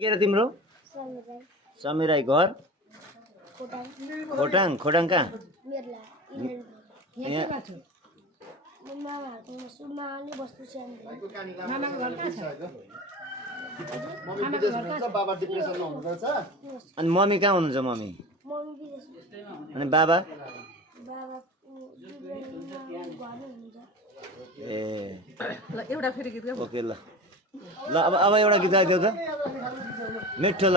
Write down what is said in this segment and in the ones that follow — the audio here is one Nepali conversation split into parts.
के रे तिम्रो? समीराई घर खोटाङ। खोटाङ कहाँ? अनि मम्मी कहाँ हुनुहुन्छ? मम्मी अनि बाबा? ए एउटा फेरि गीत ओके ल ल अब एउटा गीत गाइदेऊ त मिठो ल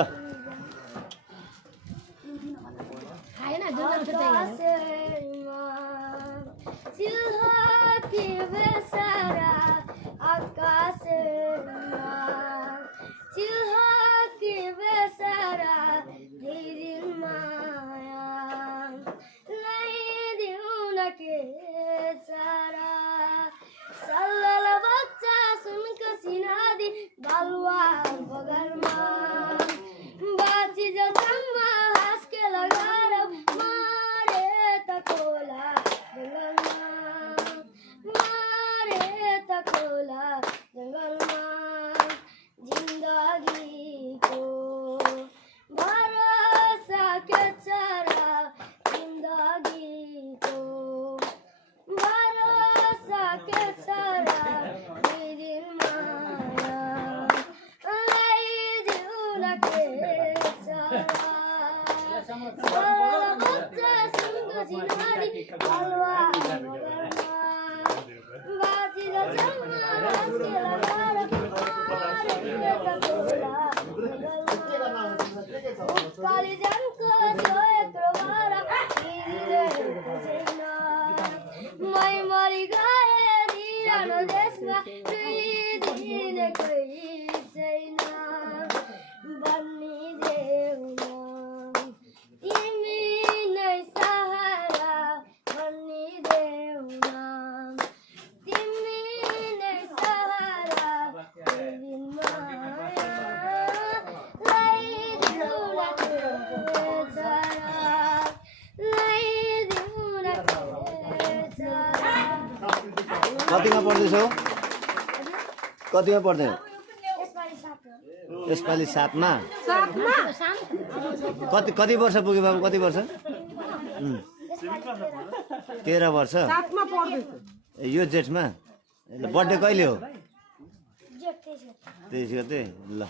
कतिमा पढ्दैछौ? कतिमा पढ्दै? यसपालि 7 मा। कति वर्ष पुग्यो बाबु? कति वर्ष? 13 वर्ष। यो जेठमा? बर्थडे कहिले हो? 23 गते। ल